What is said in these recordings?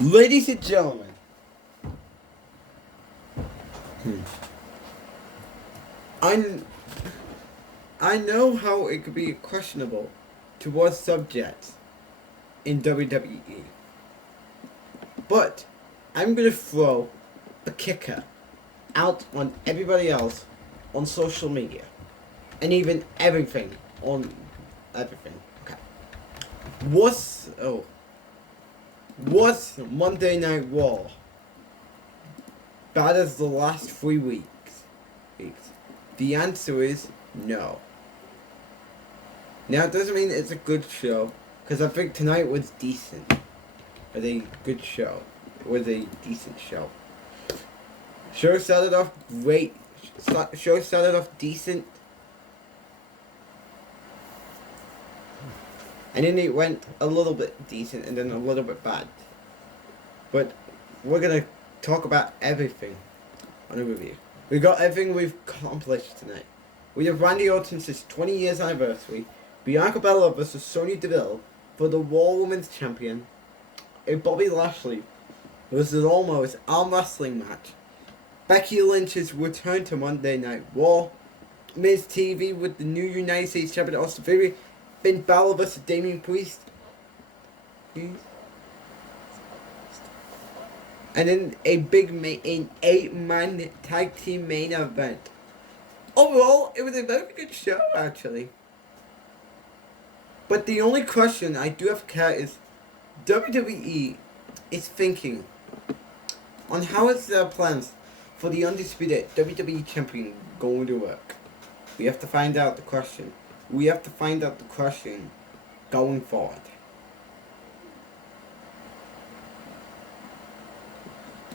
Ladies and gentlemen, I, I know how it could be questionable towards subjects in WWE, but I'm gonna throw a kicker out on everybody else on social media and even everything on everything. Okay, was Monday Night Raw bad as the last 3 weeks? The answer is no. Now, it doesn't mean it's a good show, because I think tonight was decent. Was a good show. It was a decent show. Show started off great. Show started off decent. And then it went a little bit decent and then a little bit bad. But we're going to talk about everything on a review. We got everything we've accomplished tonight. We have Randy Orton's 20 years anniversary. Bianca Belair vs Sonya Deville for the Raw Women's Champion. A Bobby Lashley vs Almost arm wrestling match. Becky Lynch's return to Monday Night Raw. Miz TV with the new United States Champion Austin Theory. Finn Balor vs Damian Priest. And then an 8-man tag team main event. Overall, it was a very good show, actually. But the only question I do have to care is WWE is thinking on how is their plans for the undisputed WWE champion going to work. We have to find out the question. We have to find out the question going forward.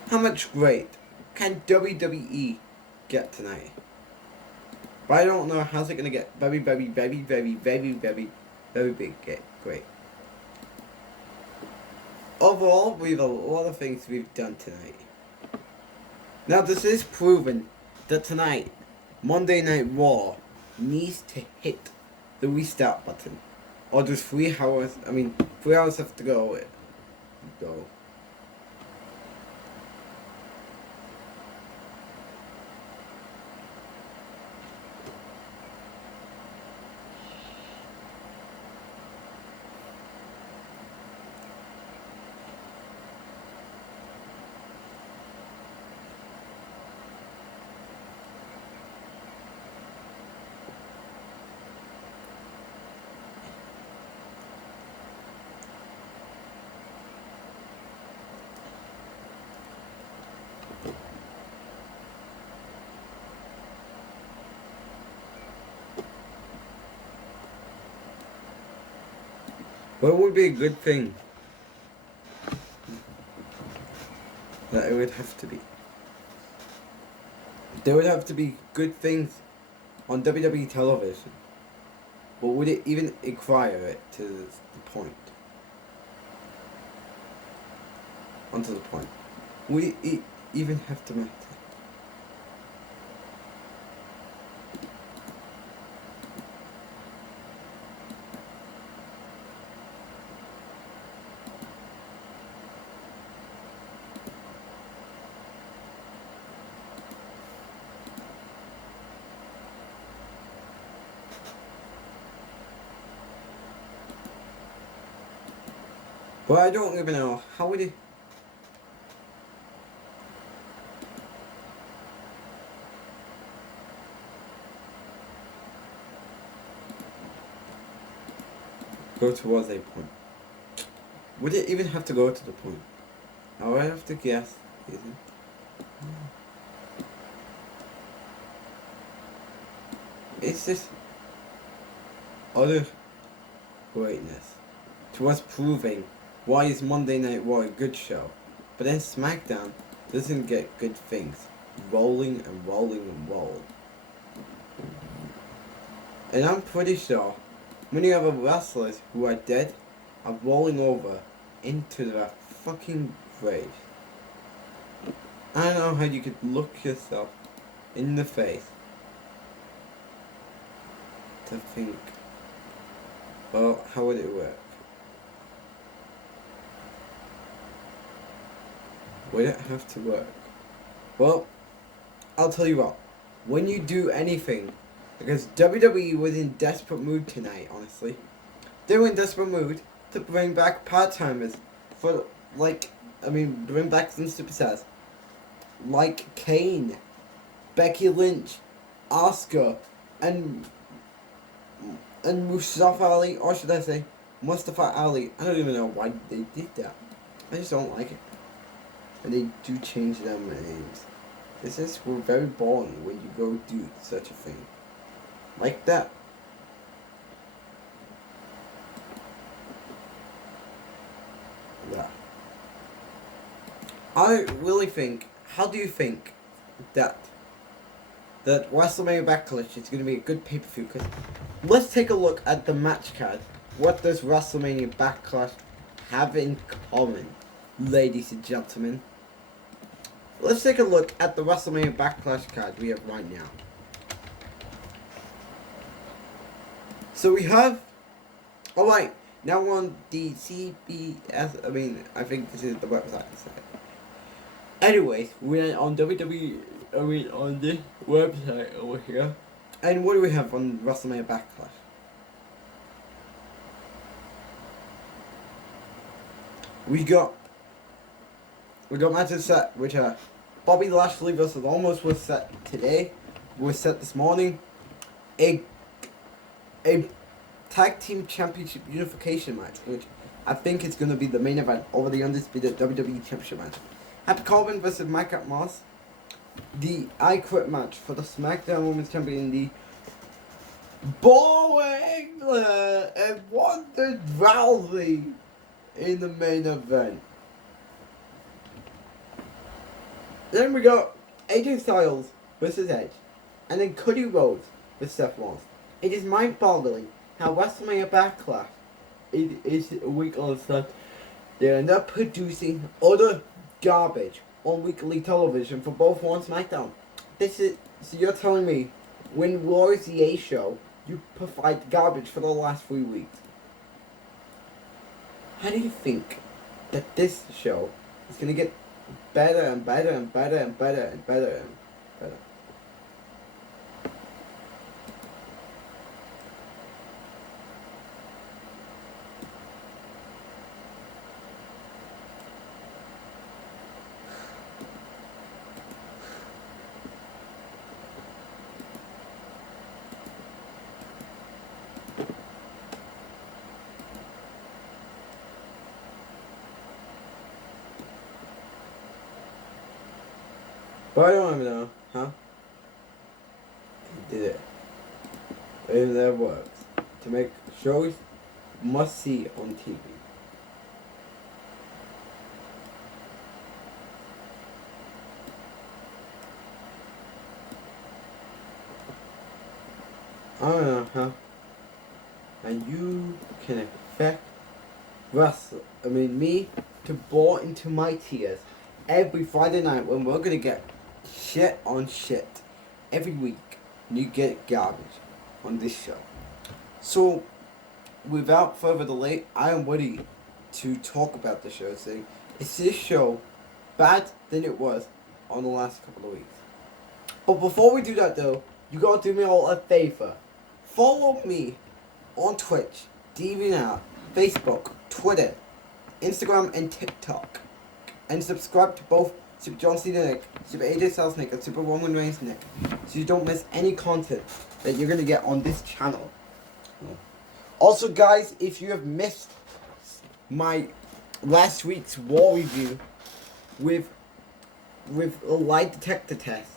How much great can WWE get tonight? But I don't know how's it gonna get very big great. Overall, we have a lot of things we've done tonight. Now this is proven that tonight, Monday Night Raw needs to hit the restart button. Or just 3 hours, 3 hours have to go. What would be a good thing? That it would have to be. There would have to be good things on WWE television. But would it even require it to the point? Onto the point. Would it even have to matter? But I don't even know, how would it... go towards a point? Would it even have to go to the point? I would have to guess, is it? It's just utter greatness towards proving why is Monday Night Raw a good show, but then SmackDown doesn't get good things rolling and rolling and roll. And I'm pretty sure many other wrestlers who are dead are rolling over into their fucking grave. I don't know how you could look yourself in the face to think, well, how would it work? Would it have to work? Well, I'll tell you what. When you do anything, because WWE was in desperate mood tonight, honestly. They were in desperate mood to bring back part-timers for, bring back some superstars. Like Kane, Becky Lynch, Asuka, and Mustafa Ali, or should I say, Mustafa Ali. I don't even know why they did that. I just don't like it. And they do change their names. This is very boring when you go do such a thing. Like that. Yeah. I really think, how do you think that WrestleMania Backlash is going to be a good pay-per-view? Because let's take a look at the match card. What does WrestleMania Backlash have in common, ladies and gentlemen? Let's take a look at the WrestleMania Backlash card we have right now. So we have... Alright, now we're on the CBS... I think this is the website. Anyways, we're on WWE... on this website over here. And what do we have on WrestleMania Backlash? We got matches set, which are Bobby Lashley versus Almost was set today. Was set this morning. A tag team championship unification match, which I think is going to be the main event over the undisputed WWE championship match. Happy Corbin versus Mike Moss. The I Quit match for the SmackDown Women's Champion. The boring and Wanda Rousey in the main event. Then we got AJ Styles versus Edge, and then Cody Rhodes versus Seth Rollins. It is mind-boggling how WrestleMania Backlash is a week on stuff. They end up producing other garbage on weekly television for both Raw and SmackDown. So you're telling me when Raw is the A show, you provide garbage for the last 3 weeks? How do you think that this show is gonna get better and better and better and better and better and better? But I don't even know, huh? He did it. And that works. To make shows must see on TV. I don't know, huh? And you can expect me to bore into my tears every Friday night when we're gonna get shit on shit. Every week, you get garbage on this show. So, without further delay, I am ready to talk about the show, saying, is this show bad than it was on the last couple of weeks? But before we do that though, you gotta do me all a favor. Follow me on Twitch, DeviantArt, Facebook, Twitter, Instagram, and TikTok. And subscribe to both Super John Cena Nick, Super AJ Styles Nick, and Super Roman Reigns Nick, so you don't miss any content that you're gonna get on this channel. Also, guys, if you have missed my last week's War review with a lie detector test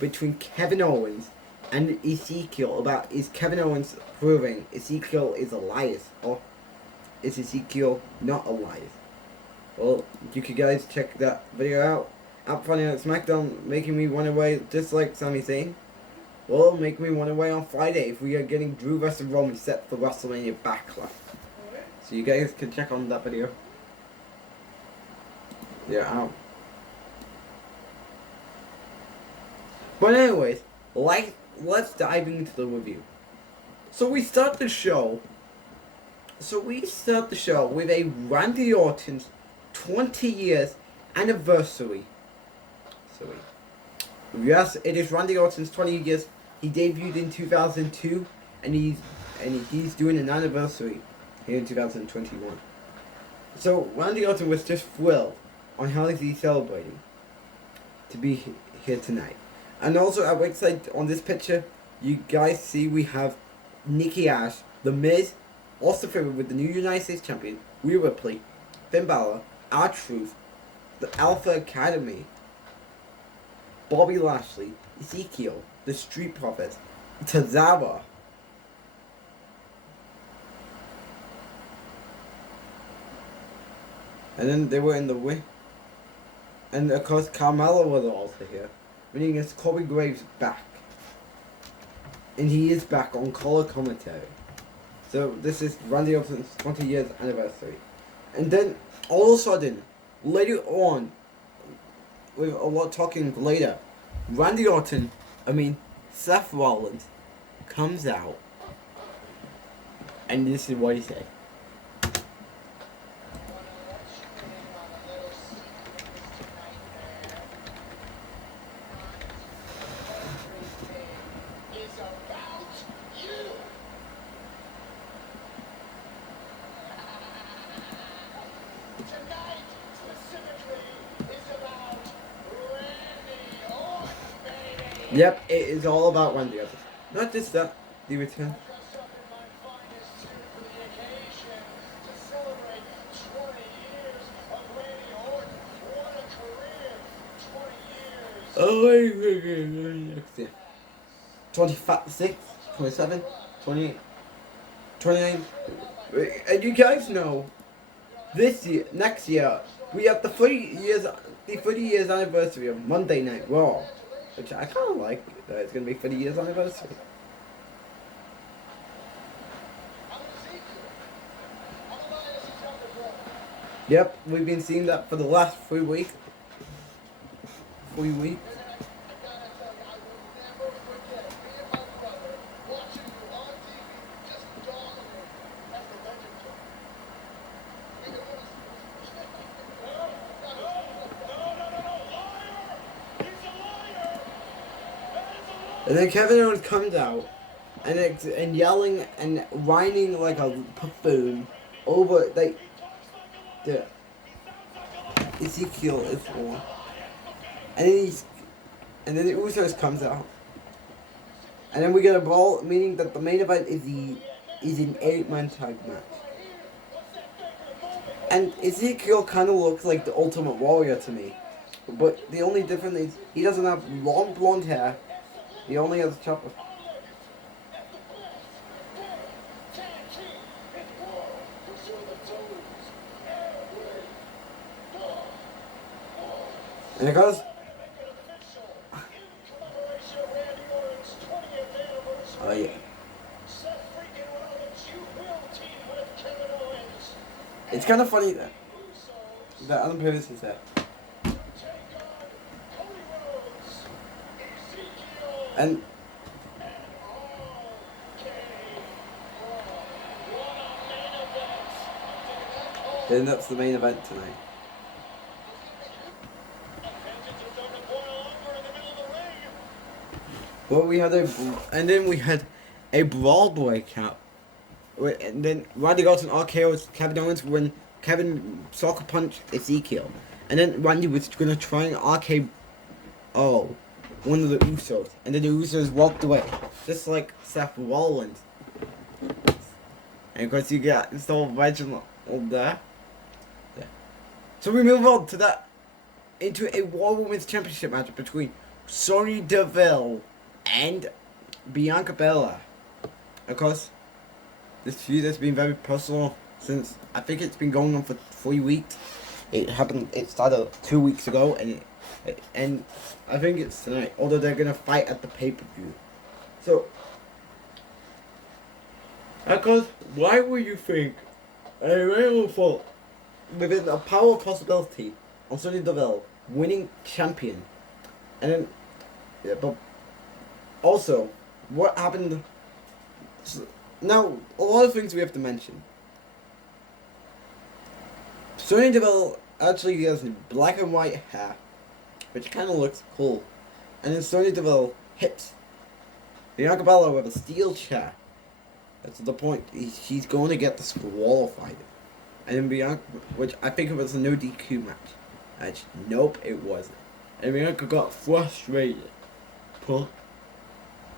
between Kevin Owens and Ezekiel about is Kevin Owens proving Ezekiel is a liar, or is Ezekiel not a liar? Well, you could guys check that video out. Up front at SmackDown, making me run away just like Sami Zayn. Well, make me run away on Friday if we are getting Drew vs. Roman set for WrestleMania Backlash. So you guys can check on that video. Yeah, out. But anyways, let's dive into the review. So we start the show with a Randy Orton's 20 years anniversary. Yes, it is Randy Orton's 20 years. He debuted in 2002, and he's doing an anniversary here in 2021. So Randy Orton was just thrilled on how he's celebrating to be here tonight. And also at website on this picture, you guys see we have Nikki Ash, The Miz, also favored with the new United States Champion, Rhea Ripley, Finn Balor, R-Truth, the Alpha Academy, Bobby Lashley, Ezekiel, the Street Profits, Tozawa, and then they were in the win. And of course Carmella was also here, meaning it's Corey Graves back. And he is back on color commentary. So this is Randy Orton's 20 years anniversary. And then all of a sudden, later on, with a lot talking later, Seth Rollins comes out, and this is what he said. Yep, it is all about Randy Orton. Not just that, the return. Oh, 26, 27, 28, 29. And you guys know, next year, we have the 30 years anniversary of Monday Night Raw. Which I kind of like, that it's going to be 30 years anniversary. Yep, we've been seeing that for the last 3 weeks. 3 weeks. And then Kevin Owens comes out and yelling and whining like a buffoon over the Ezekiel is on. And then the Usos comes out. And then we get a brawl, meaning that the main event is an 8-man tag match. And Ezekiel kind of looks like the Ultimate Warrior to me. But the only difference is he doesn't have long blonde hair. He only has a chopper. And it goes. Oh yeah. It's kind of funny that Adam Pearce is there. And then that's the main event tonight. Well, we had we had a brawl breakout. And then Randy Orton RKO's Kevin Owens when Kevin soccer punched Ezekiel. And then Randy was going to try and RKO one of the Usos. And then the Usos walked away. Just like Seth Rollins. And of course you got this whole Reginald there. So we move on to that. Into a Raw Women's Championship match between Sonya Deville and Bianca Belair. Of course, this feud has been very personal since I think it's been going on for 3 weeks. It started 2 weeks ago, and I think it's tonight. Although they're gonna fight at the pay-per-view. So, of course, why would you think a real fault within a power possibility on Sonya Deville winning champion, and then but also what happened? Now, a lot of things we have to mention. Sonya Deville actually he has black and white hair, which kind of looks cool. And then Sonya Deville hits Bianca Belair with a steel chair. That's the point. She's going to get disqualified. And then Bianca, which I think it was a no DQ match. Nope, it wasn't. And Bianca got frustrated.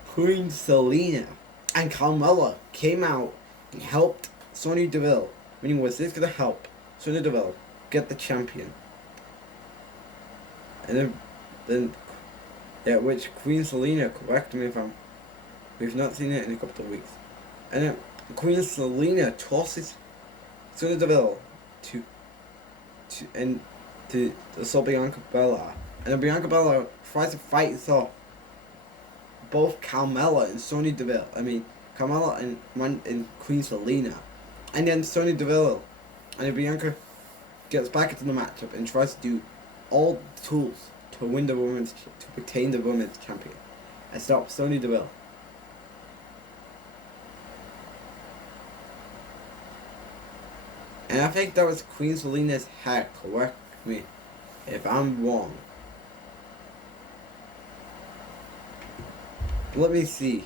Queen Selena and Carmella came out and helped Sonya Deville. Meaning, was this going to help Sonya Deville get the champion? And then which Queen Selena, correct me if we've not seen it in a couple of weeks. And then Queen Selena tosses Sonya Deville to assault Bianca Belair. And then Bianca Belair tries to fight off both Carmella and Sonya Deville. Carmella and Queen Selena. And then Sonya Deville and then Bianca gets back into the matchup and tries to do all the tools to win to retain the women's champion and stop Sonya Deville. And I think that was Queen Selena's hair, correct me if I'm wrong. Let me see.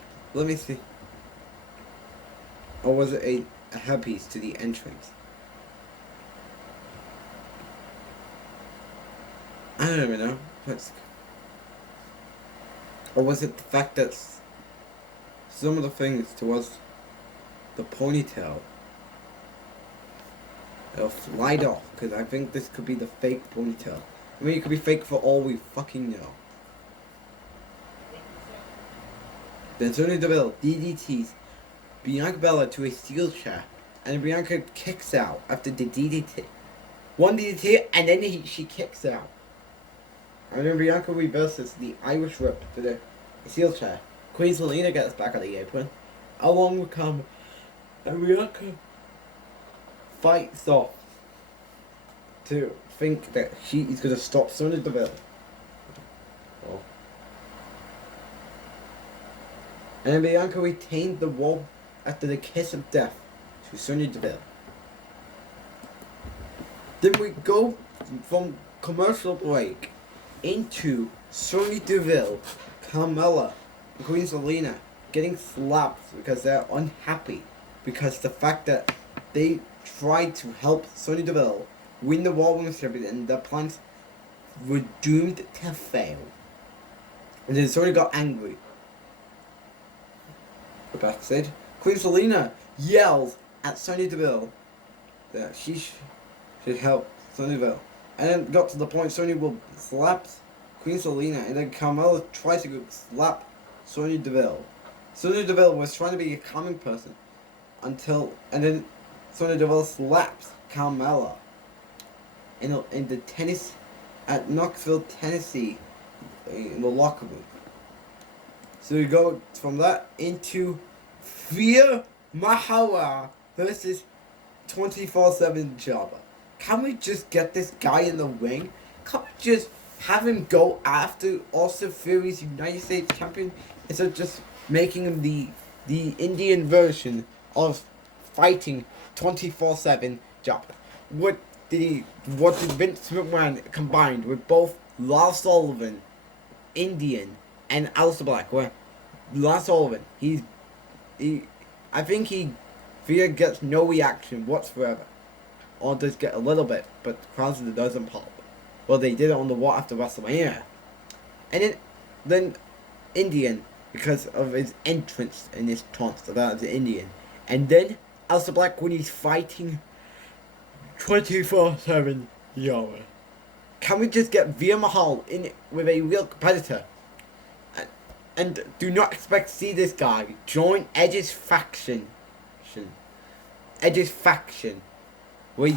Or was it a hairpiece to the entrance? I don't even know. Or was it the fact that some of the things towards the ponytail it'll slide off? Because I think this could be the fake ponytail. It could be fake for all we fucking know. Then Sonya Deville DDTs Bianca Belair to a steel chair, and Bianca kicks out after the DDT. One DDT, and then she kicks out. And then Bianca reverses the Irish whip to the steel chair. Queen Selena gets back on the apron, along with Carmella, and Bianca fights off to think that she is going to stop Sonya Deville. Oh. And Bianca retained the wall after the kiss of death to Sonya Deville. Then we go from commercial break into Sonya Deville, Carmella, and Queen Selena getting slapped because they're unhappy because the fact that they tried to help Sonya Deville win the Raw Women's Championship and their plans were doomed to fail. And then Sonya got angry. Backstage, Queen Selena yells at Sonya Deville that she should help Sonya Deville. And then got to the point Sonya will slap Queen Selena, and then Carmella tries to go slap Sonya Deville. Sonya Deville was trying to be a calming person and then Sonya Deville slaps Carmella in the tennis at Knoxville, Tennessee, in the locker room. So we go from that into Veer Mahara versus 24/7 Jabba. Can we just get this guy in the ring? Can we just have him go after Austin Theory's United States champion instead of just making him the Indian version of fighting 24/7 Jabba? What did Vince McMahon combined with both Lars Sullivan, Indian, and Aleister Black? Where Lars Sullivan, I think Veer gets no reaction whatsoever, or does get a little bit, but Krauser doesn't pop. Well, they did it on the What after WrestleMania, and then Indian, because of his entrance in this taunt about the Indian, and then Aleister Black when he's fighting 24/7 Yara. Can we just get Veer Mahal in with a real competitor? And do not expect to see this guy join Edge's faction. Edge's faction. Where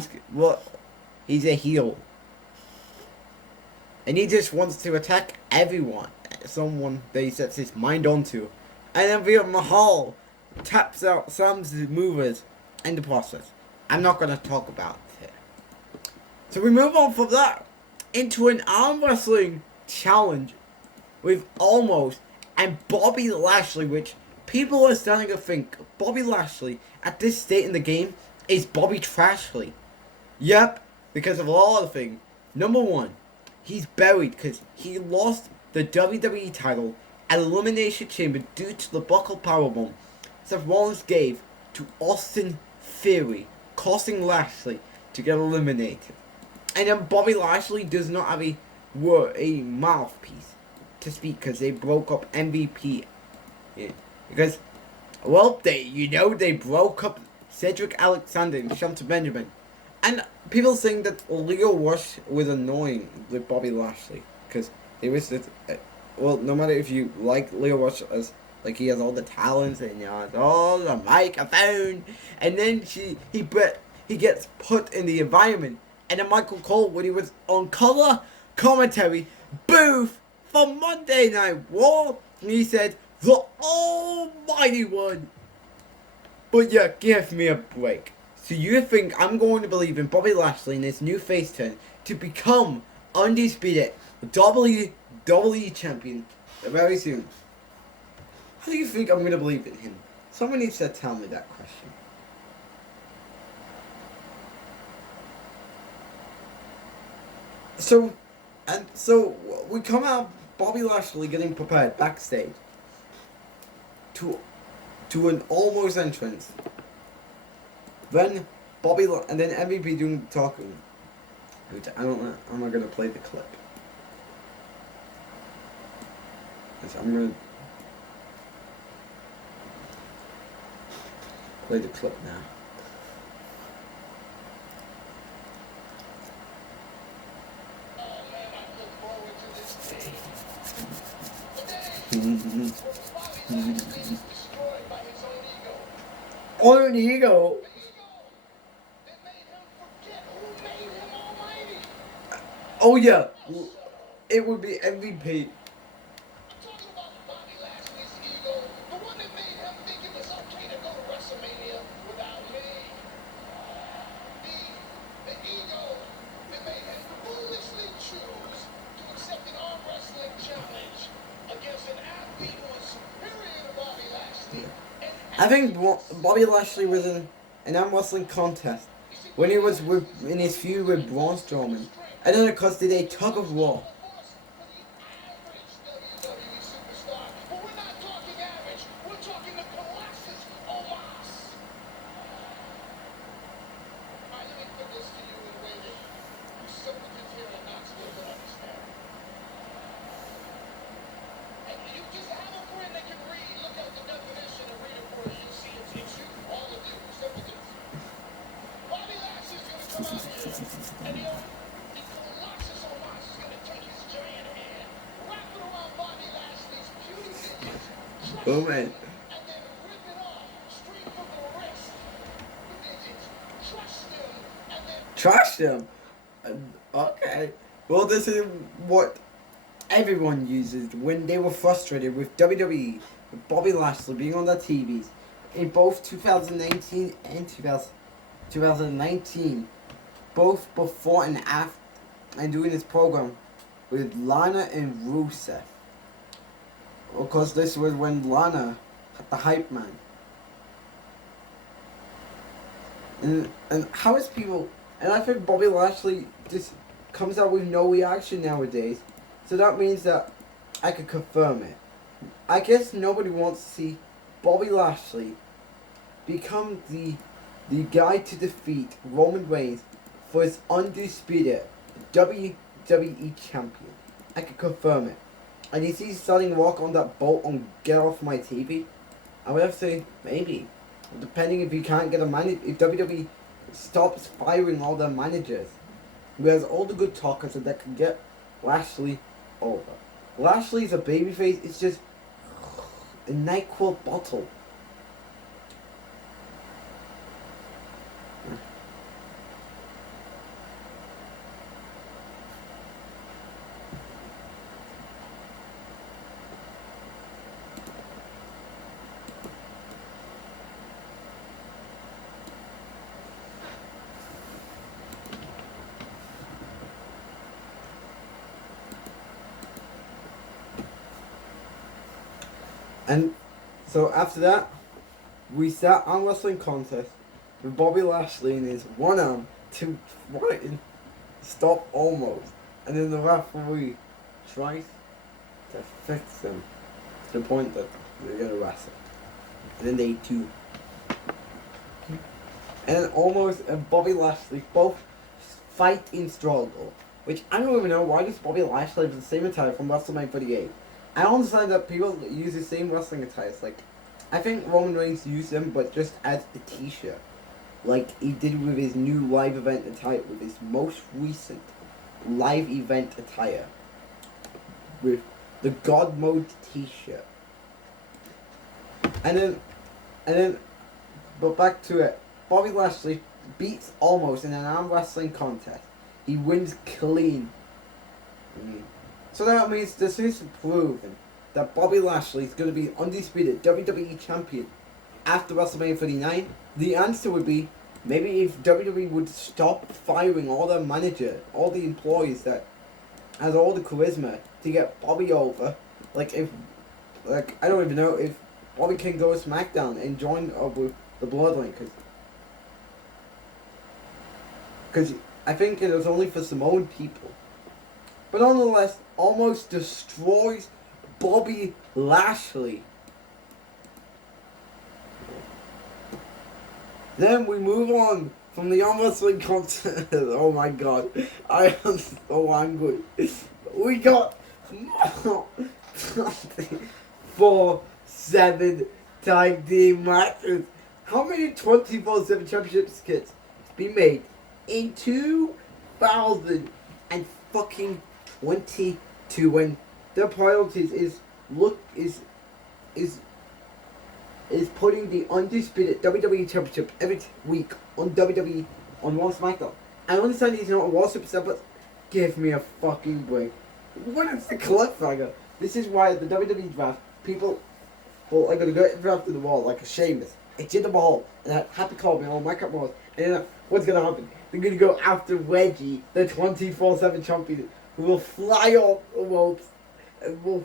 he's a heel. And he just wants to attack everyone. Someone that he sets his mind onto. And then Veer Mahal taps out Sam's movers in the process. I'm not going to talk about it. So we move on from that into an arm wrestling challenge with Almost and Bobby Lashley, which people are starting to think Bobby Lashley at this state in the game is Bobby Trashley. Yep, because of a lot of things. Number one, he's buried because he lost the WWE title at Elimination Chamber due to the buckle powerbomb Seth Rollins gave to Austin Theory, costing Lashley to get eliminated. And then Bobby Lashley does not have a mouthpiece to speak because they broke up MVP. Yeah. Because, well, they broke up Cedric Alexander and Shelton Benjamin. And people think that Leo Rush was annoying with Bobby Lashley because they was just, well, no matter if you like Leo Rush as like he has all the talents and he has all the microphone, and then he gets put in the environment, and then Michael Cole when he was on color commentary booth for Monday Night Raw, and he said the Almighty One. But yeah, give me a break. So you think I'm going to believe in Bobby Lashley and his new face turn to become undisputed WWE champion very soon? How do you think I'm going to believe in him? Someone needs to tell me that question. So we come out Bobby Lashley getting prepared backstage to an almost entrance. Then and then MVP doing the talking. I don't know. I'm not gonna play the clip. Yes, I'm gonna play the clip now. Own ego. Oh yeah, it would be MVP. I think Bobby Lashley was in an arm wrestling contest when he was in his feud with Braun Strowman. And then of course did a tug of war. Oh man. Trust him? Okay. Well, this is what everyone uses when they were frustrated with WWE, with Bobby Lashley being on their TVs in both 2019 and 2019, both before and after, and doing this program with Lana and Rusev. Of course, this was when Lana had the hype man. And how is people... And I think Bobby Lashley just comes out with no reaction nowadays. So that means that I could confirm it. I guess nobody wants to see Bobby Lashley become the guy to defeat Roman Reigns for his undisputed WWE champion. I could confirm it. And is he starting to walk on that boat on Get Off My TV? I would have to say maybe. Depending if you can't get a manager, if WWE stops firing all their managers. Whereas all the good talkers that can get Lashley over. Lashley's a babyface, it's just a NyQuil bottle. And so after that, we sat on wrestling contest with Bobby Lashley in his one arm to stop almost. And then the referee tries to fix them to the point that they're gonna wrestle. And then they do. And then Almost and Bobby Lashley both fight in struggle. Which I don't even know why does Bobby Lashley have the same attire from WrestleMania 38. I don't understand that people use the same wrestling attires. Like, I think Roman Reigns used them, but just as a t-shirt. Like he did with his new live event attire, with his most recent live event attire. With the God Mode t-shirt. And then, but back to it. Bobby Lashley beats Almost in an arm wrestling contest. He wins clean. So that means this is proven that Bobby Lashley is going to be undisputed WWE champion after WrestleMania 39. The answer would be maybe if WWE would stop firing all their manager, all the employees that has all the charisma to get Bobby over. Like if, like I don't even know if Bobby can go to SmackDown and join up with the Bloodline, because I think it was only for Samoan people. But nonetheless, Almost destroys Bobby Lashley. Then we move on from the arm wrestling contest. Oh my god, I am so angry. We got 24/7 tag team matches. How many 24/7 championship skits be made in 2022 when their priorities is putting the undisputed WWE Championship every week on WWE on Raw SmackDown. I understand he's not a Raw Superstar, but give me a fucking break. What is the cliffhanger? This is why at the WWE draft, people are going to go draft to the wall like a Sheamus. It's in the ball, and Happy Corbin or Mike Morris, and then what's going to happen? They're going to go after Reggie, the 24/7 champion, who will fly off the ropes and will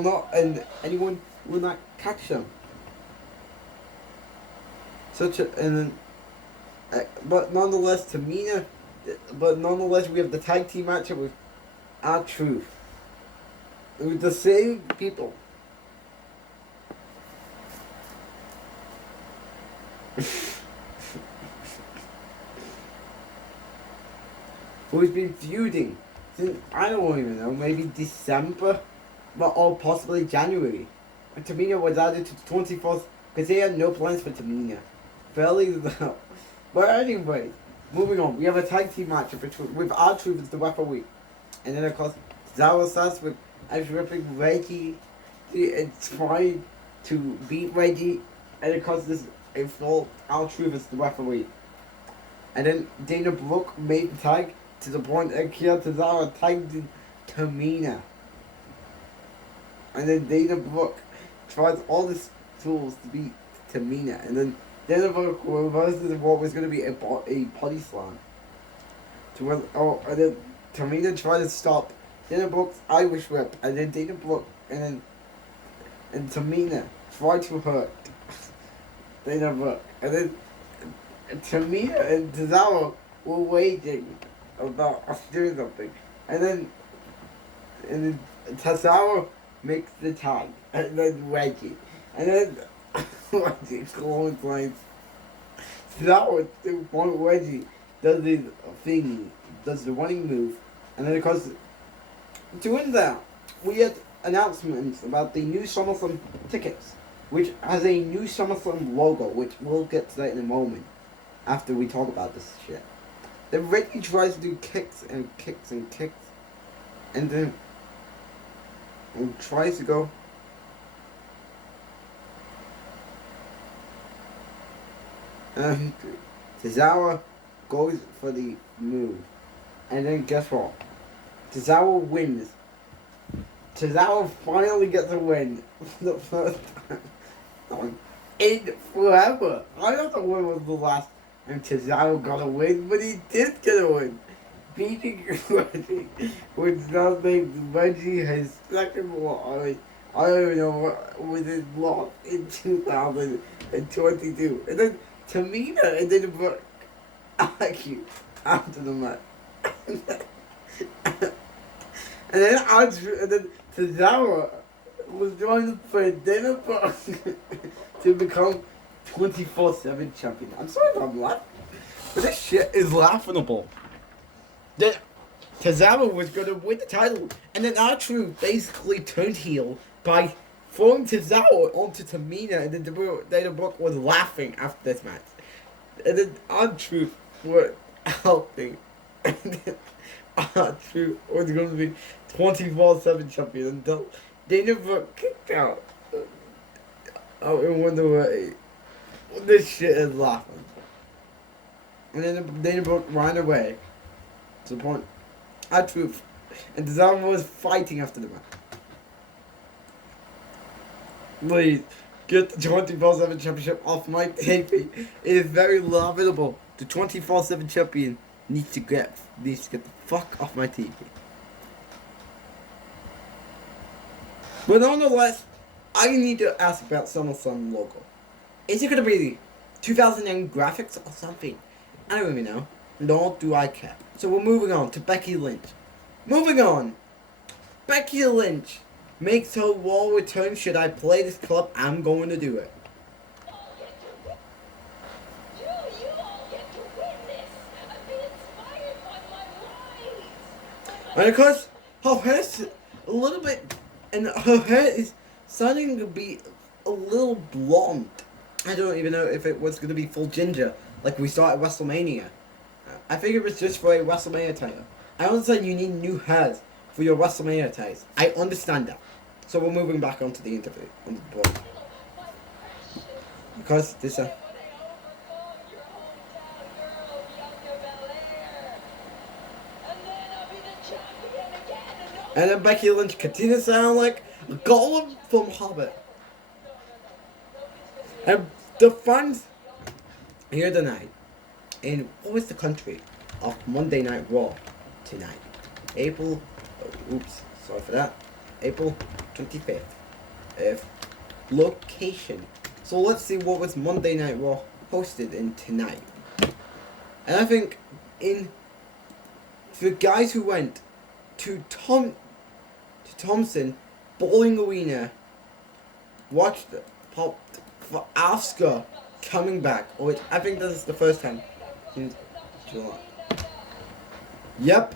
not, and anyone will not catch them. But nonetheless, we have the tag team matchup with R-Truth. With the same people. Who's been feuding since, I don't even know, maybe December, or possibly January. And Tamina was added to the 24th because they had no plans for Tamina. Fairly though. But anyway, moving on. We have a tag team match with R-Truth as the referee. And then of course, Zara starts with ripping Reggie and trying to beat Reggie. And of course, this involved R-Truth as the referee. And then Dana Brooke made the tag to the point that Akira Tozawa tagged in Tamina. And then Dana Brooke tries all his tools to beat Tamina. And then Dana Brooke reverses what was going to be a body slam. And then Tamina tried to stop Dana Brooke's Irish whip. And then Dana Brooke and Tamina tried to hurt Dana Brooke. And then Tamina and Tozawa were waiting about us doing something. And then Tozawa makes the tag. And then Reggie. And then Reggie clotheslines. Tozawa, one Reggie does his thing, does the running move. And then of course, doing that, we had announcements about the new SummerSlam tickets, which has a new SummerSlam logo, which we'll get to that in a moment, after we talk about this shit. Then Reggie tries to do kicks and kicks and kicks, and then tries to go. Tozawa goes for the move, and then guess what? Tozawa wins. Tozawa finally gets a win for the first time in forever. I don't know when was the last time Tozawa got a win, but he did get a win. Beating Reggie, which now makes Reggie his second loss. I don't even know what was his loss in 2022. And then Tamina and then Brooke argue after the match. And then Cesaro was joined for a dinner party to become 24/7 champion. I'm sorry if I'm laughing, but this shit is laughable. Then Cesaro was gonna win the title, and then R-Truth basically turned heel by throwing Cesaro onto Tamina, and then Dana Brooke was laughing after this match. And then R-Truth were helping. And then R-Truth was gonna be 24/7 champion until Dana Brooke kicked out. In Wonder Way. This shit is laughing. And then Dana Brooke ran away. To the point. R-Truth and Cesaro was fighting after the match. Please, get the 24/7 championship off my TV. It is very laughable. The 24/7 champion needs to get the fuck off my TV. But nonetheless, I need to ask about SummerSlam logo. Is it gonna be the 2009 graphics or something? I don't even know. Nor do I care. So we're moving on to Becky Lynch. Moving on. Becky Lynch makes her Raw return. Should I play this clip? I'm going to do it. And of course, her hair's a little bit, and her hair is starting to be a little blonde. I don't even know if it was going to be full ginger, like we saw at WrestleMania. I think it was just for a WrestleMania title. I understand you need new hairs for your WrestleMania titles. I understand that. So we're moving back onto the interview, on the board. Because this and then Becky Lynch continues to sound like a golem from Hobbit. And the fans here tonight, in what was the country of Monday Night Raw tonight? April 25th. Location. So let's see what was Monday Night Raw hosted in tonight. And I think for guys who went to Thompson Bowling Arena, watched it, popped for Asuka coming back, which I think this is the first time since July. Yep.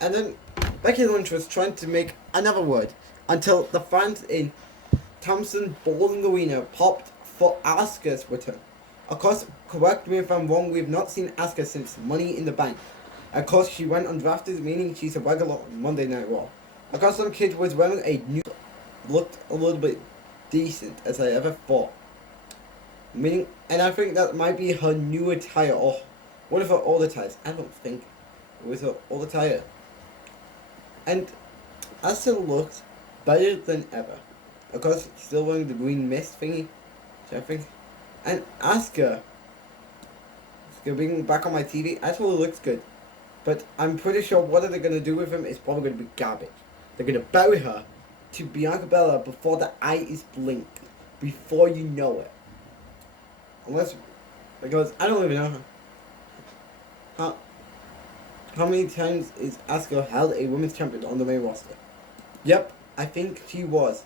And then Becky Lynch was trying to make another word until the fans in Thompson Bowling Arena popped for Asuka's return. Of course, correct me if I'm wrong, we've not seen Asuka since Money in the Bank. Of course, she went undrafted, meaning she's a regular on Monday Night Raw. Of course, some kid was wearing a new, looked a little bit decent as I ever thought. Meaning, and I think that might be her new attire or one of her old attires. I don't think it was her old attire. And Asuka looked better than ever. Of course, still wearing the green mist thingy, which I think. And Asuka being back on my TV, actually looks good. But I'm pretty sure what they're going to do with him is probably going to be garbage. They're going to bury her to Bianca Belair before the eye is blinked. Before you know it. Unless, because I don't even know how many times is Asuka held a women's champion on the main roster? Yep, I think she was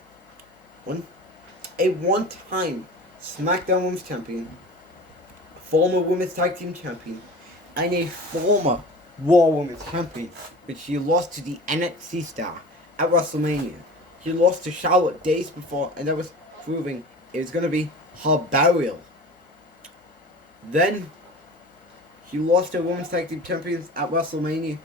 a one-time SmackDown Women's Champion, former Women's Tag Team Champion, and a former Raw Women's Champion, which she lost to the NXT star at WrestleMania. She lost to Charlotte days before, and that was proving it was going to be her burial. Then, she lost her Women's Tag Team Champions at WrestleMania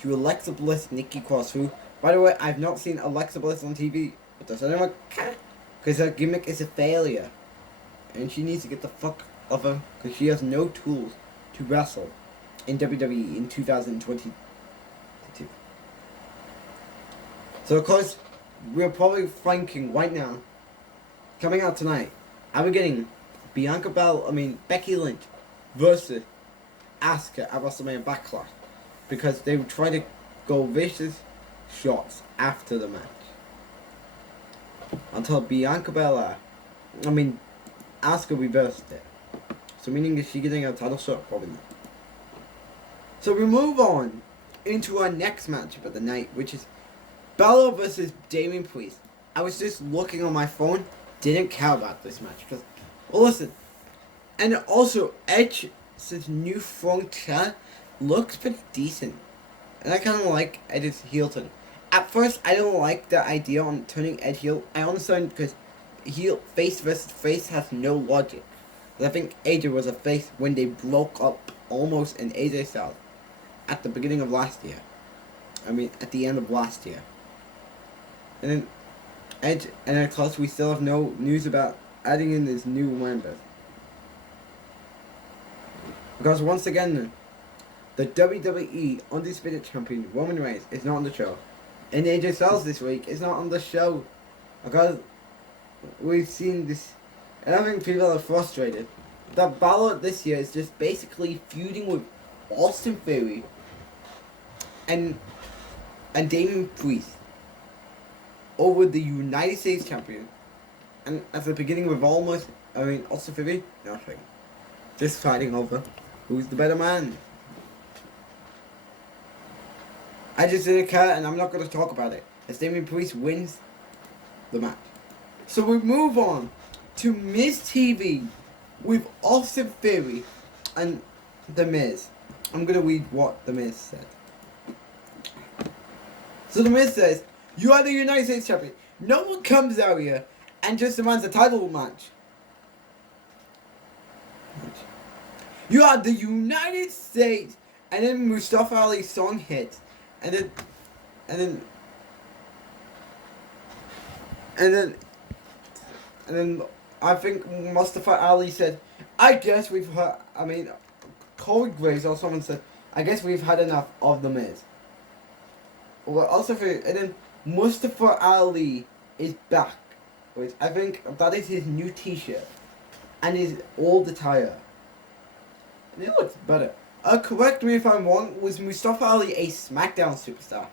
to Alexa Bliss, Nikki Cross, who, by the way, I've not seen Alexa Bliss on TV, but does anyone care? Because her gimmick is a failure. And she needs to get the fuck off her, because she has no tools to wrestle in WWE in 2022. So, of course, we're probably thinking right now, coming out tonight, are we getting Becky Lynch versus Asuka at WrestleMania Backlash? Because they would try to go vicious shots after the match. Until Asuka reversed it. So meaning, is she getting a title shot? Probably not. So we move on into our next matchup of the night, which is Balor versus Damian Priest. I was just looking on my phone, didn't care about this match because, well, listen, and also Edge's new front chat looks pretty decent, and I kind of like Edge's heel turn. At first, I don't like the idea on turning Edge heel. I understand because heel face versus face has no logic. But I think AJ was a face when they broke up almost in AJ Styles at the beginning of last year. I mean, at the end of last year. And then Edge, and of course we still have no news about adding in this new members. Because once again, the WWE Undisputed Champion Roman Reigns is not on the show. And AJ Styles this week is not on the show. Because we've seen this, and I think people are frustrated. That Balor this year is just basically feuding with Austin Theory and Damian Priest over the United States Champion. And at the beginning with Austin Theory, nothing. Just fighting over who's the better man. I just didn't care, and I'm not going to talk about it, as Damian Priest wins the match. So we move on to Miz TV with Austin Theory and The Miz. I'm going to read what The Miz said. So The Miz says, "You are the United States Champion. No one comes out here and just demands a title match. You are the United States." And then Mustafa Ali's song hits. And then I think Mustafa Ali said, "I guess we've heard," Corey Graves or someone said, "I guess we've had enough of The Miz." Well, also and then Mustafa Ali is back, which I think that is his new t-shirt and his old attire. And it looks better. Correct me if I'm wrong, was Mustafa Ali a SmackDown superstar?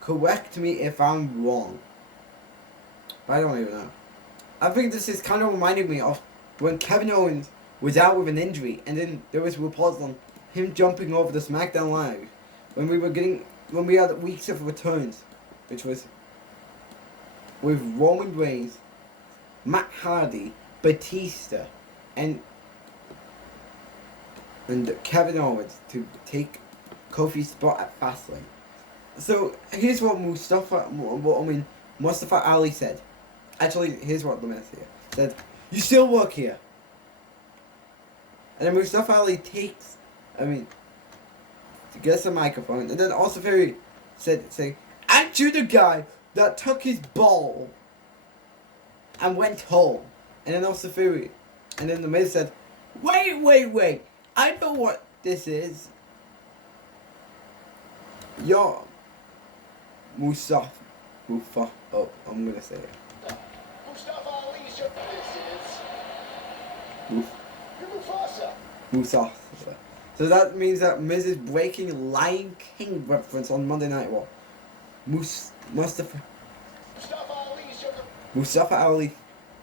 Correct me if I'm wrong. But I don't even know. I think this is kind of reminding me of when Kevin Owens was out with an injury, and then there was reports on him jumping over the SmackDown Live when we had weeks of returns, which was with Roman Reigns, Matt Hardy, Batista, and Kevin Owens to take Kofi's spot at Fastlane. So here's what Mustafa Ali said. Actually, here's what the Miz here said. "You still work here." And then Mustafa Ali gets a microphone, and then also Fury saying, "Aren't you the guy that took his ball and went home?" And then also Fury, and then the Miz said, Wait, I know what this is. You're Mustafa. Oh, I'm gonna say it. Mustafa Ali's your Mufasa. So that means that Miz is breaking Lion King reference on Monday Night Raw. Mustafa Ali.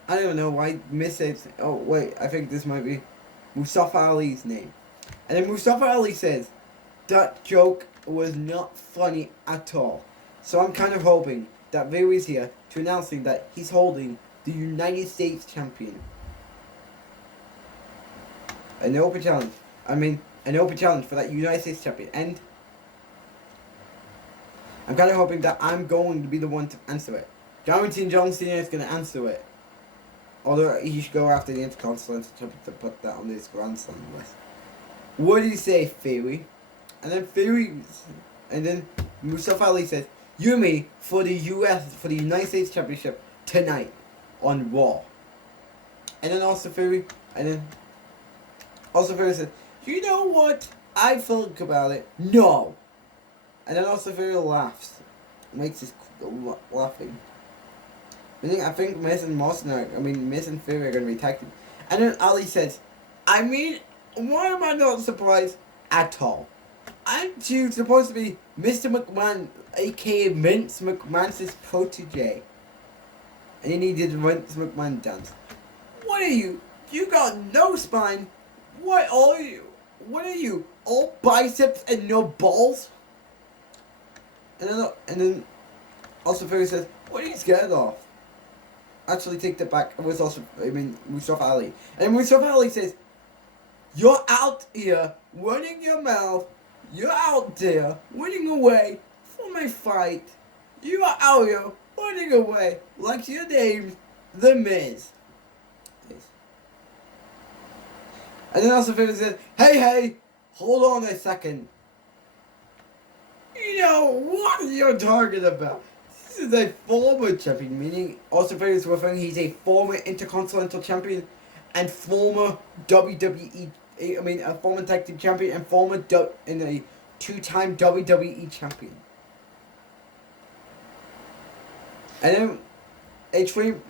I don't know why Miz says. Oh wait, I think this might be Mustafa Ali's name. And then Mustafa Ali says that joke was not funny at all. So I'm kind of hoping that Veery's here to announcing that he's holding the United States Champion. An open challenge for that United States Champion. And I'm kind of hoping that I'm going to be the one to answer it. Guaranteeing John Cena is going to answer it. Although he should go after the Intercontinental Champion to put that on his Grand Slam list. What did he say, Theory? And then Mustafa Ali says, "You and me for the United States Championship tonight on Raw." And then also Theory said, "You know what? I think about it. No." And then also Theory laughs, makes us laughing. I think Miz and Theory are going to be tag team. And then Ali says, why am I not surprised at all? Aren't you supposed to be Mr. McMahon, aka Vince McMahon's protege? And then he did Vince McMahon dance. What are you? You got no spine. What are you? What are you? All biceps and no balls? And then Austin Theory says, "What are you scared of?" Actually, take that back. It was Mustafa Ali. And Mustafa Ali says, "You're out here running your mouth. You're out there running away from a fight. You are out here running away like your name's The Miz." And then Austin Theory says, "Hey, hold on a second. You know, what are you talking about? This is a former champion," meaning Austin Theory is referring he's a former Intercontinental Champion and former WWE, a former Tag Team Champion and and a two-time WWE Champion. And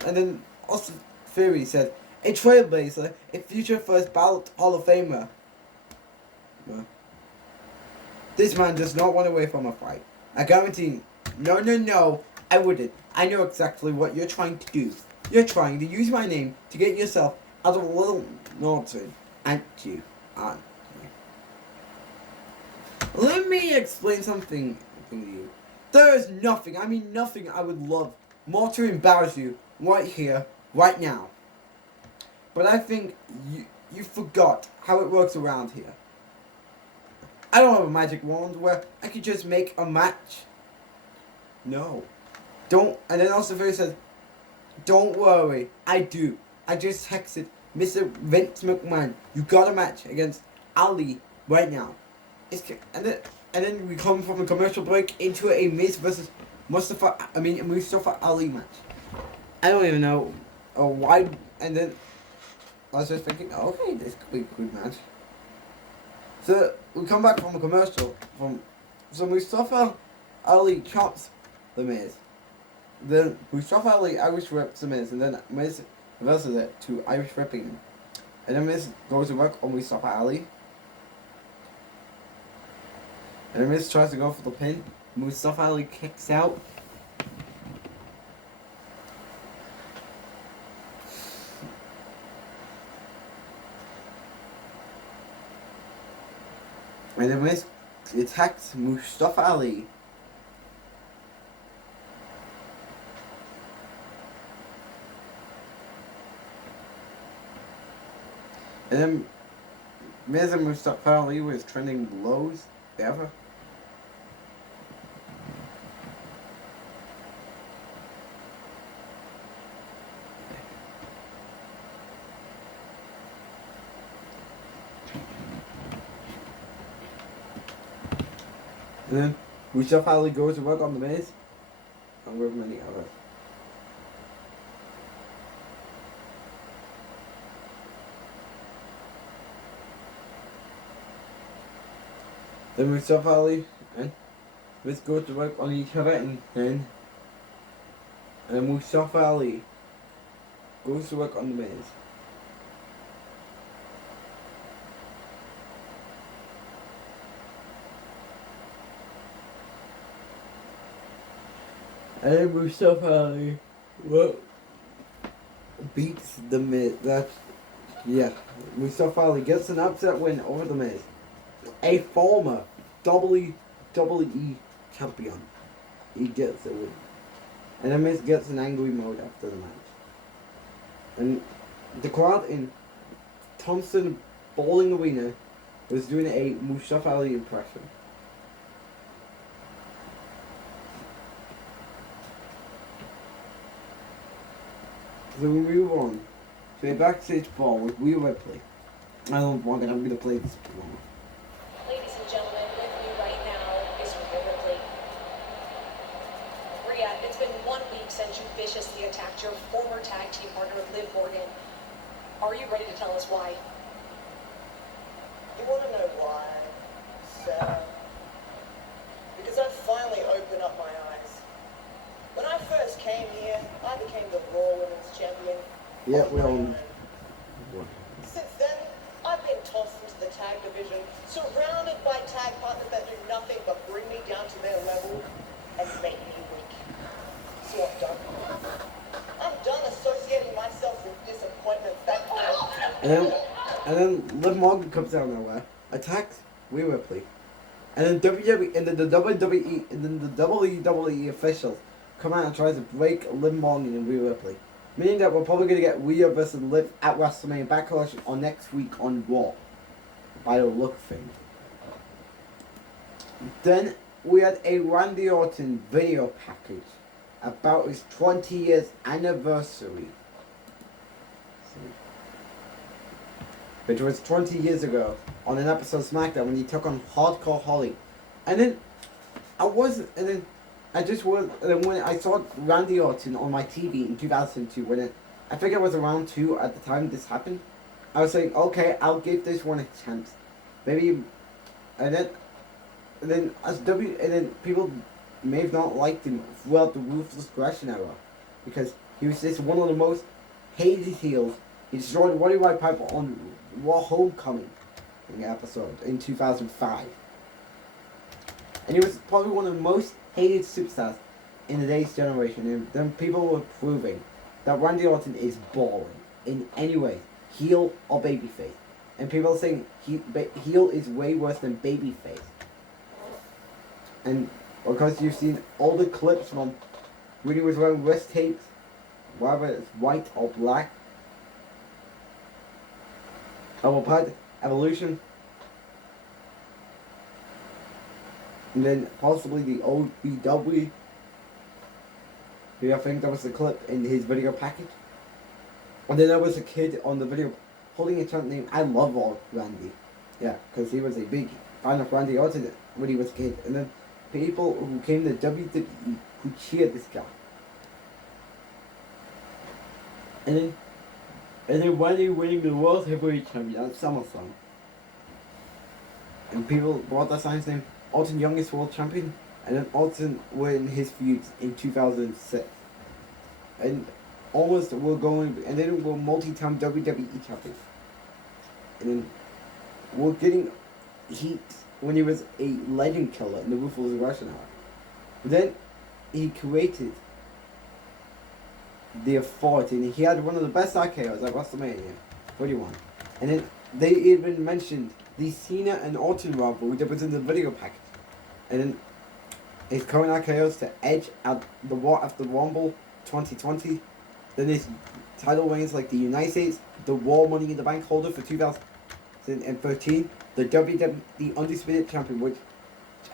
then Austin Theory said, "A trailblazer, a future first ballot Hall of Famer. Well, this man does not run away from a fight. I guarantee, no, I wouldn't. I know exactly what you're trying to do. You're trying to use my name to get yourself out of a little nonsense, aren't you? Let me explain something to you. There is nothing I would love more to embarrass you right here, right now. But I think you forgot how it works around here. I don't have a magic wand where I could just make a match. No. Don't." And then Austin Theory says, "Don't worry, I do. I just texted Mr. Vince McMahon. You got a match against Ali right now." And then we come from a commercial break into a Miz versus Mustafa Ali match. I don't even know why. And then I was just thinking, okay, this could be a good match. So we come back from a commercial so Mustafa Ali chops The Miz. Then Mustafa Ali Irish whips The Miz, and then Miz reverses it to Irish whipping him. And then Miz goes to work on Mustafa Ali. And then Miz tries to go for the pin. Mustafa Ali kicks out. And then Miz attacks Mustafa Ali. And then Miz and Mustafa Ali was trending lows ever. And then Mustafa Ali goes to work on The Miz, and with many others. Then Mustafa Ali and Miz go to work on each other, and then Mustafa Ali goes to work on The Miz. And Mustafa Ali beats The Miz. Mustafa Ali gets an upset win over The Miz, a former WWE champion. He gets a win. And then Miz gets an angry mode after the match. And the crowd in Thompson Bowling Arena was doing a Mustafa Ali impression. So we move on to a backstage brawl with Rhea Ripley. I don't want it, I'm going to play this promo. Ladies and gentlemen, with me right now is Rhea Ripley. Rhea, it's been 1 week since you viciously attacked your former tag team partner, Liv Morgan. Are you ready to tell us why? You want to know why, Sarah? Because I finally opened up my eyes. When I first came here, I became the Raw Women's Champion. Yeah, on we're my on. own. Since then, I've been tossed into the tag division, surrounded by tag partners that do nothing but bring me down to their level and make me weak. So I'm done. I'm done associating myself with disappointments that And then Liv Morgan comes out of nowhere, attacks Rhea Ripley, and then WWE and then the WWE and then the WWE officials come out and try to break Liv Morgan and Rhea Ripley, meaning that we're probably gonna get Rhea versus Liv at WrestleMania Backlash on next week on Raw. By the look of things. Then we had a Randy Orton video package about his 20 years anniversary. Which was 20 years ago on an episode of SmackDown when he took on Hardcore Holly. And then when I saw Randy Orton on my TV in 2002, I think I was around 2 at the time this happened, I was saying, okay, I'll give this one a chance. Maybe, and then people may have not liked him throughout the Ruthless Aggression era, because he was just one of the most hated heels. He destroyed Roddy White Piper on Raw Homecoming in the episode in 2005. And he was probably one of the most hated superstars in today's generation. And then people were proving that Randy Orton is boring in any way, heel or babyface. And people are saying heel is way worse than babyface. And because you've seen all the clips from when he was wearing wrist tapes, whether it's white or black, Pad, Evolution, and then possibly the OBW. I think that was the clip in his video package. And then there was a kid on the video holding a chant name I Love Randy. Yeah, because he was a big fan of Randy Orton when he was a kid. And then people who came to WWE who cheered this guy. And then Randy winning the World Heavyweight Champion at SummerSlam. And people brought that sign's name, Orton Youngest World Champion. And then Orton won his feuds in 2006. And then we're multi-time WWE champion. And then we're getting heat when he was a legend killer in the Ruthless Aggression era. But then he created the Authority, and he had one of the best RKOs at WrestleMania 41. And then they even mentioned the Cena and Orton rivalry that was in the video package. And then his current RKOs to Edge at the War after Rumble 2020. Then his title reigns like the United States, the War Money in the Bank holder for 2013, the WWE Undisputed Champion, which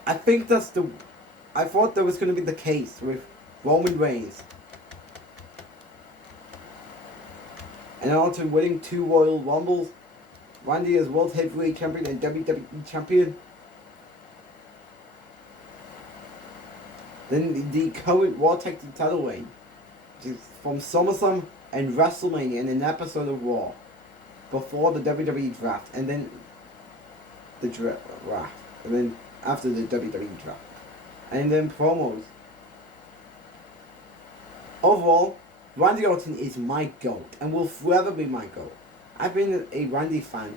I think I thought that was going to be the case with Roman Reigns. And Orton winning 2 Royal Rumbles, Randy as World Heavyweight Champion and WWE Champion. Then the current Raw Tag Team title reign, which is from SummerSlam and WrestleMania in an episode of Raw, before the WWE draft, and then the draft, and then after the WWE draft, and then promos. Overall, Randy Orton is my GOAT, and will forever be my GOAT. I've been a Randy fan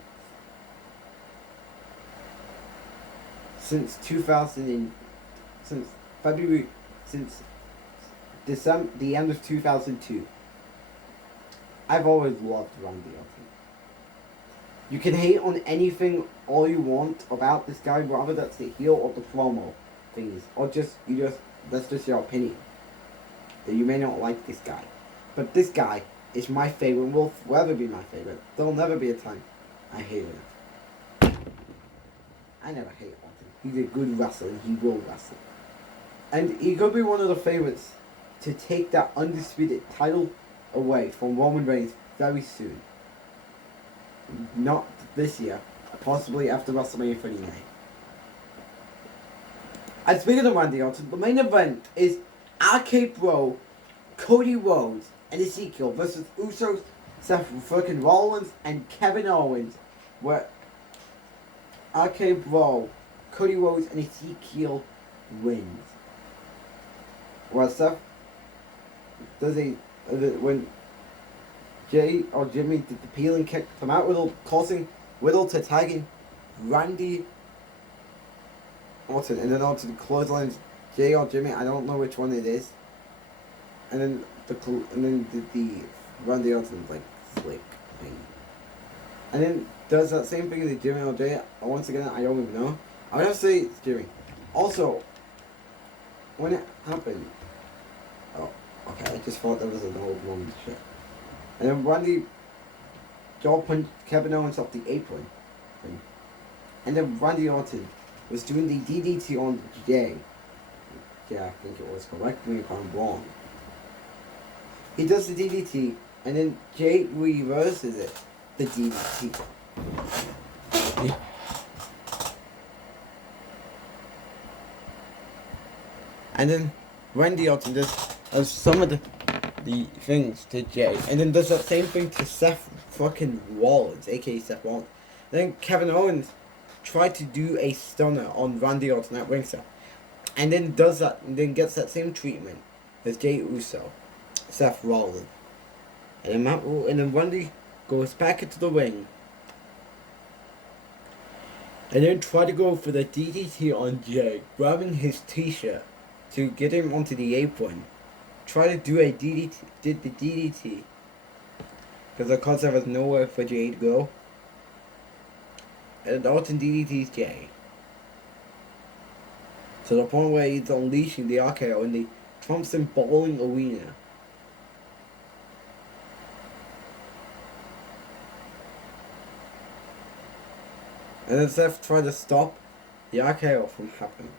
since December, the end of 2002. I've always loved Randy Orton. You can hate on anything all you want about this guy, whether that's the heel or the promo things, or that's just your opinion. That you may not like this guy. But this guy is my favorite and will forever be my favorite. There'll never be a time I hate him. I never hate Orton. He's a good wrestler and he will wrestle. And he could be one of the favorites to take that undisputed title away from Roman Reigns very soon. Not this year, possibly after WrestleMania 39. And speaking of Randy Orton, the main event is RK Bro, Cody Rhodes, and Ezekiel versus Usos, Seth freaking Rollins, and Kevin Owens, where RK Bro, Cody Rhodes, and Ezekiel wins. Well, Seth does when Jay or Jimmy did the peeling kick from out Riddle, causing Riddle to tag in Randy Orton, and then on to the clotheslines Jay or Jimmy, I don't know which one it is, and then the Randy Orton like slick thing, and then does that same thing as Jimmy all day. Once again, I don't even know. I would have to say it's Jimmy. Also, when it happened, oh, okay, I just thought that was an old woman shit. And then Randy Joel punched Kevin Owens off the apron. And then Randy Orton was doing the DDT on Jay. Yeah, I think it was. Correct me if I'm wrong. He does the DDT, and then Jay reverses it. The DDT. And then Randy Orton does some of the things to Jay, and then does that same thing to Seth fucking Rollins, aka Seth Rollins. Then Kevin Owens tried to do a stunner on Randy Orton at ringside, and then does that, and then gets that same treatment as Jay Uso, Seth Rollins, and then Randy goes back into the ring, and then try to go for the DDT on Jay, grabbing his t-shirt to get him onto the apron. Try to do a DDT, did the DDT, because of course there was nowhere for Jay to go. And Orton DDT's Jay. To the point where he's unleashing the RKO in the Thompson Bowling Arena. And then Seth tried to stop the RKO from happening.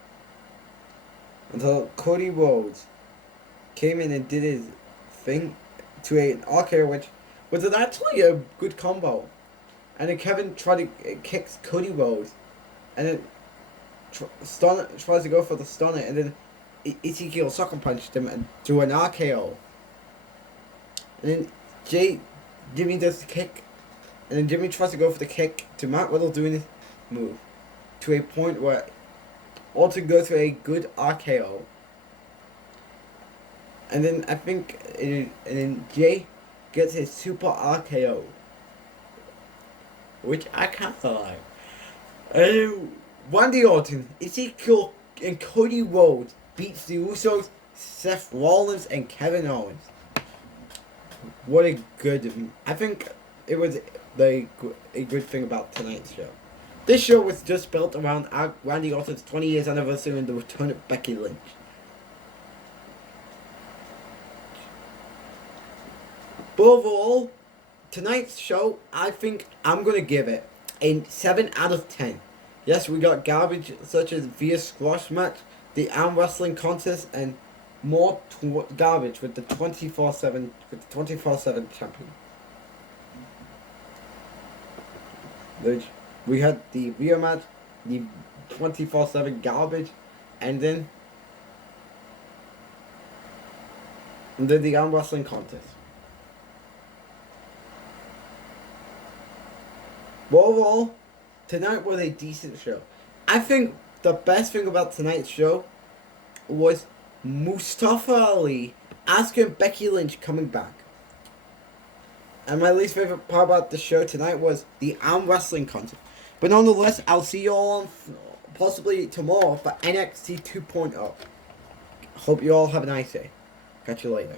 Until Cody Rhodes came in and did his thing to an RKO, which was actually a good combo. And then Kevin tried to kick Cody Rhodes, and then tries to go for the stunner, and then Ezekiel sucker punched him and to an RKO. And then Jimmy does the kick, and then Jimmy tries to go for the kick to Matt Riddle doing his move, to a point where Orton goes for a good RKO. And then I think, and then Jay gets his super RKO, which I kinda like. And then Randy Orton, Ezekiel, and Cody Rhodes beats the Usos, Seth Rollins, and Kevin Owens. What a good, I think it was a good thing about tonight's show. This show was just built around Randy Orton's 20 years anniversary and the return of Becky Lynch. But overall, tonight's show, I think I'm going to give it a 7 out of 10. Yes, we got garbage such as via squash match, the arm wrestling contest, and more garbage with the 24/7 champion. We had the Via match, the 24/7 garbage, and then the arm wrestling contest. But overall, tonight was a decent show. I think the best thing about tonight's show was Mustafa Ali asking Becky Lynch coming back. And my least favorite part about the show tonight was the arm wrestling contest. But nonetheless, I'll see you all possibly tomorrow for NXT 2.0. Hope you all have a nice day. Catch you later.